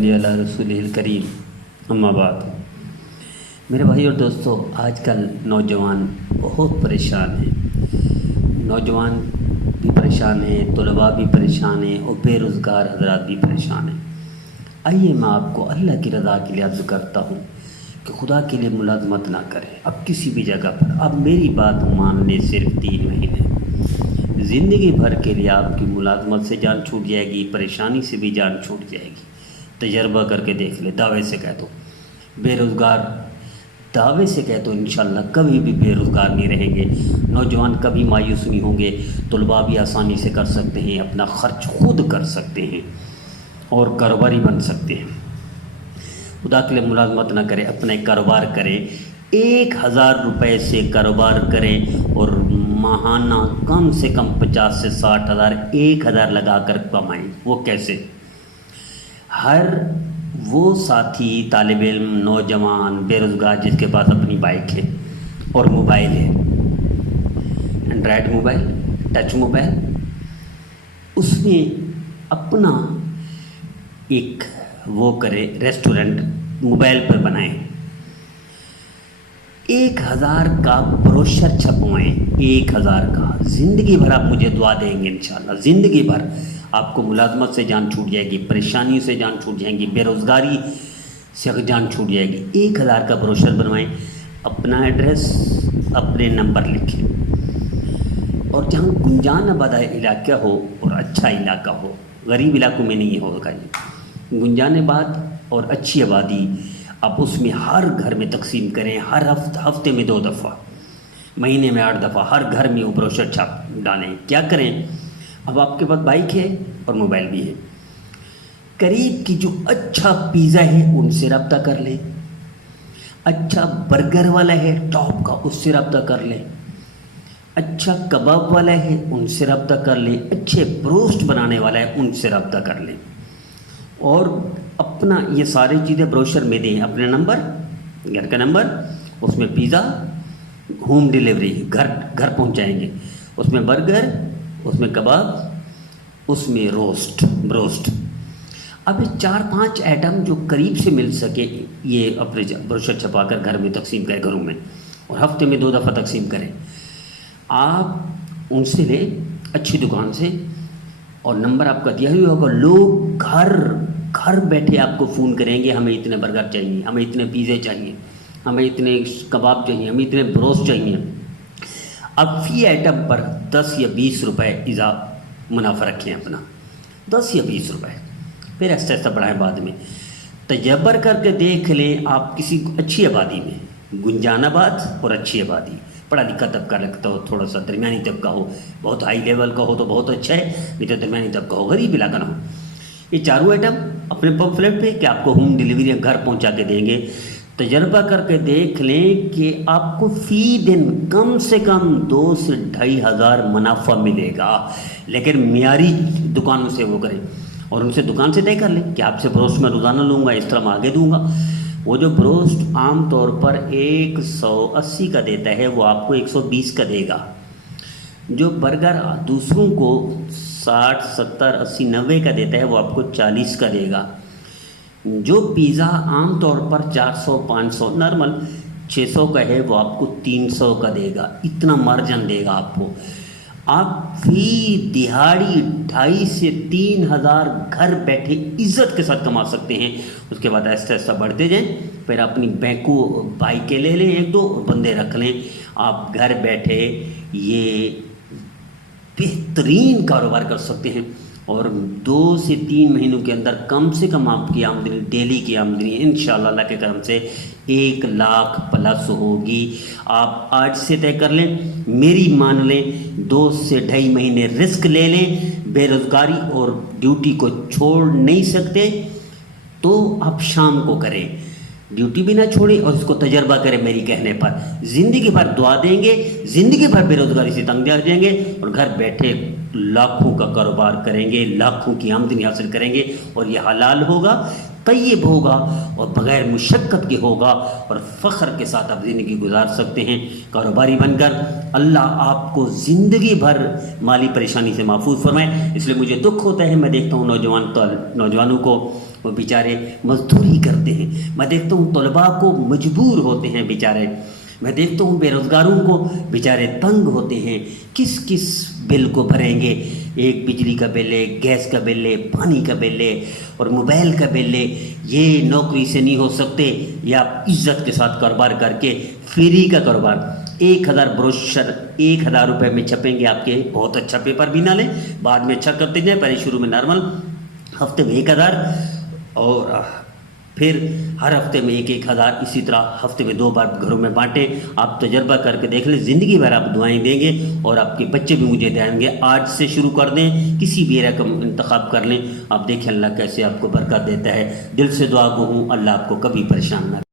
صلی علی رسول الکریم اما بعد۔ میرے بھائی اور دوستو، آج کل نوجوان بہت پریشان ہیں، نوجوان بھی پریشان ہیں، طلباء بھی پریشان ہیں اور بے روزگار حضرات بھی پریشان ہیں۔ آئیے میں آپ کو اللہ کی رضا کے لیے عرض کرتا ہوں کہ خدا کے لیے ملازمت نہ کریں اب کسی بھی جگہ پر۔ اب میری بات مان لیں، صرف 3 مہینے، زندگی بھر کے لیے آپ کی ملازمت سے جان چھوٹ جائے گی، پریشانی سے بھی جان چھوٹ جائے گی۔ تجربہ کر کے دیکھ لے، دعوے سے کہہ دو بے روزگار، دعوے سے کہہ دو انشاءاللہ کبھی بھی بے روزگار نہیں رہیں گے، نوجوان کبھی مایوس نہیں ہوں گے، طلباء بھی آسانی سے کر سکتے ہیں، اپنا خرچ خود کر سکتے ہیں اور کاروباری بن سکتے ہیں۔ خدا کے لیے ملازمت نہ کرے، اپنا ایک کاروبار کرے، 1000 روپے سے کاروبار کریں اور ماہانہ کم سے کم 50 سے 60 ہزار 1000 لگا کر کمائیں۔ وہ کیسے؟ ہر وہ ساتھی، طالب علم، نوجوان، بے روزگار جس کے پاس اپنی بائک ہے اور موبائل ہے، اینڈرائڈ موبائل، ٹچ موبائل، اس میں اپنا ایک وہ کرے، ریسٹورنٹ موبائل پر بنائیں، 1000 کا بروشر چھپوائیں، 1000 کا۔ زندگی بھر آپ مجھے دعا دیں گے انشاءاللہ، زندگی بھر آپ کو ملازمت سے جان چھوٹ جائے گی، پریشانیوں سے جان چھوٹ جائیں گی، بے روزگاری سے جان چھوٹ جائے گی۔ 1000 کا بروشر بنوائیں، اپنا ایڈریس، اپنے نمبر لکھیں، اور جہاں گنجان آباد علاقہ ہو اور اچھا علاقہ ہو، غریب علاقوں میں نہیں ہوگا یہ، گنجان آباد اور اچھی آبادی، آپ اس میں ہر گھر میں تقسیم کریں، ہر ہفتے میں 2 دفعہ، مہینے میں 8 دفعہ، ہر گھر میں وہ بروشر چھاپ ڈالیں۔ کیا کریں؟ اب آپ کے پاس بائک ہے اور موبائل بھی ہے، قریب کی جو اچھا پیزا ہے ان سے رابطہ کر لیں، اچھا برگر والا ہے ٹاپ کا اس سے رابطہ کر لیں، اچھا کباب والا ہے ان سے رابطہ کر لیں، اچھے بروسٹ بنانے والا ہے ان سے رابطہ کر لیں، اور اپنا یہ ساری چیزیں بروشر میں دیں، اپنے نمبر، گھر کا نمبر، اس میں پیزا ہوم ڈیلیوری گھر پہنچائیں گے، اس میں برگر، اس میں کباب، اس میں بروسٹ۔ اب یہ 4-5 آئٹم جو قریب سے مل سکے، یہ اپنے بروشر چھپا کر گھر میں تقسیم کریں، گھروں میں، اور ہفتے میں 2 دفعہ تقسیم کریں۔ آپ ان سے لیں اچھی دکان سے، اور نمبر آپ کا دیا ہی ہوگا، لوگ گھر بیٹھے آپ کو فون کریں گے، ہمیں اتنے برگر چاہیے، ہمیں اتنے پیزے چاہیے، ہمیں اتنے کباب چاہیے، ہمیں اتنے بروسٹ چاہیے۔ اب فی آئٹم پر 10 یا 20 روپے اضافہ منافع رکھیں، اپنا 10 یا 20 روپے، پھر ایسا ایسا بڑھائیں بعد میں۔ تجربہ کر کے دیکھ لیں، آپ کسی اچھی آبادی میں، گنجان آباد اور اچھی آبادی، پڑھا لکھا طبقہ لگتا ہو، تھوڑا سا درمیانی طبقہ ہو، بہت ہائی لیول کا ہو تو بہت اچھا ہے، نہیں تو درمیانی طبقہ ہو، غریب علاقہ نہ ہو۔ یہ 4 آئٹم اپنے پمفلیٹ پہ کہ آپ کو ہوم ڈیلیوری گھر پہنچا کے دیں گے۔ تجربہ کر کے دیکھ لیں کہ آپ کو فی دن کم سے کم 2 سے 2500 منافع ملے گا، لیکن معیاری دکانوں سے وہ کریں، اور ان سے دکان سے طے کر لیں کہ آپ سے بروسٹ میں روزانہ لوں گا، اس طرح میں آگے دوں گا۔ وہ جو بروسٹ عام طور پر 180 کا دیتا ہے، وہ آپ کو 120 کا دے گا۔ جو برگر دوسروں کو 60، 70، 80، 90 کا دیتا ہے، وہ آپ کو 40 کا دے گا۔ جو پیزا عام طور پر 400، 500، نارمل 600 کا ہے، وہ آپ کو 300 کا دے گا۔ اتنا مارجن دے گا آپ کو۔ آپ فی دہاڑی 2500 سے 3000 گھر بیٹھے عزت کے ساتھ کما سکتے ہیں۔ اس کے بعد ایسا ایسا بڑھتے جائیں، پھر اپنی بائکیں لے لیں، 1-2 بندے رکھ لیں، آپ گھر بیٹھے یہ بہترین کاروبار کر سکتے ہیں، اور 2 سے 3 مہینوں کے اندر کم سے کم آپ کی آمدنی، ڈیلی کی آمدنی انشاءاللہ اللہ کے کرم سے 1 لاکھ پلس ہوگی۔ آپ آج سے طے کر لیں، میری مان لیں، 2 سے 2.5 مہینے رسک لے لیں۔ بے روزگاری اور ڈیوٹی کو چھوڑ نہیں سکتے تو آپ شام کو کریں، ڈیوٹی بھی نہ چھوڑیں، اور اس کو تجربہ کریں میری کہنے پر۔ زندگی بھر دعا دیں گے، زندگی بھر بے روزگاری سے تنگ آ جائیں گے، اور گھر بیٹھے لاکھوں کا کاروبار کریں گے، لاکھوں کی آمدنی حاصل کریں گے، اور یہ حلال ہوگا، طیب ہوگا اور بغیر مشقت کے ہوگا، اور فخر کے ساتھ آپ زندگی گزار سکتے ہیں کاروباری بن کر۔ اللہ آپ کو زندگی بھر مالی پریشانی سے محفوظ فرمائے۔ اس لیے مجھے دکھ ہوتا ہے، میں دیکھتا ہوں نوجوانوں کو، وہ بیچارے مزدوری کرتے ہیں، میں دیکھتا ہوں طلباء کو مجبور ہوتے ہیں بیچارے، میں دیکھتا ہوں بے روزگاروں کو بیچارے تنگ ہوتے ہیں، کس بل کو بھریں گے؟ ایک بجلی کا بل ہے، گیس کا بل ہے، پانی کا بل ہے اور موبائل کا بل ہے۔ یہ نوکری سے نہیں ہو سکتے، یا آپ عزت کے ساتھ کاروبار کر کے فری کا کاروبار، 1000 بروشر 1000 روپے میں چھپیں گے آپ کے، بہت اچھا پیپر بھی نہ لیں، بعد میں اچھا کرتے جائیں، پہلے شروع میں نارمل، ہفتے میں 1000 اور پھر ہر ہفتے میں 1000، اسی طرح ہفتے میں 2 بار گھروں میں بانٹیں۔ آپ تجربہ کر کے دیکھ لیں، زندگی بھر آپ دعائیں دیں گے اور آپ کے بچے بھی مجھے دیں گے۔ آج سے شروع کر دیں، کسی بھی رقم انتخاب کر لیں، آپ دیکھیں اللہ کیسے آپ کو برکت دیتا ہے۔ دل سے دعا گو ہوں، اللہ آپ کو کبھی پریشان نہ